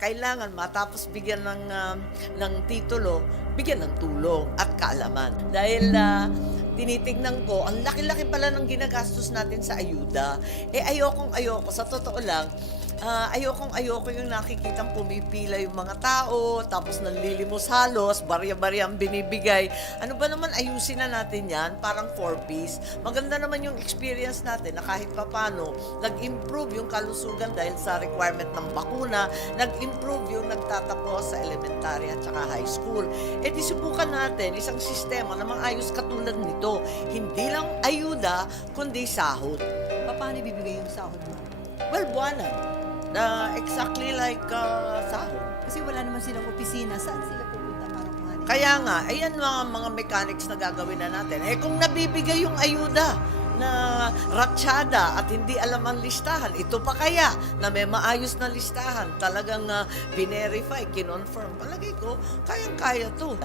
kailangan matapos bigyan ng titulo, bigyan ng tulong at kaalaman. Dahil tinitignan ko, ang laki-laki pala ng ginagastos natin sa ayuda. Ayokong-ayoko, sa totoo lang, ayokong-ayoko yung nakikitang pumipila yung mga tao, tapos nanlilimos halos, barya-barya ang binibigay. Ano ba naman, ayusin na natin yan, parang 4-piece. Maganda naman yung experience natin na kahit papano, nag-improve yung kalusugan dahil sa requirement ng bakuna, nag-improve yung nagtatapos sa elementary at saka high school. Di subukan natin isang sistema na maayos katulad nito. Hindi lang ayuda, kundi sahod. Paano ibibigay yung sahod mo? Well, buwanan. Exactly like sahod. Kasi wala naman silang opisina. Saan sila pupunta para kumain? Kaya nga, ayan mga mechanics na gagawin na natin. Kung nabibigay yung ayuda na ratsyada at hindi alam ang listahan, ito pa kaya na may maayos na listahan, talagang binerify, kinonfirm. Palagay ko, kayang-kaya to.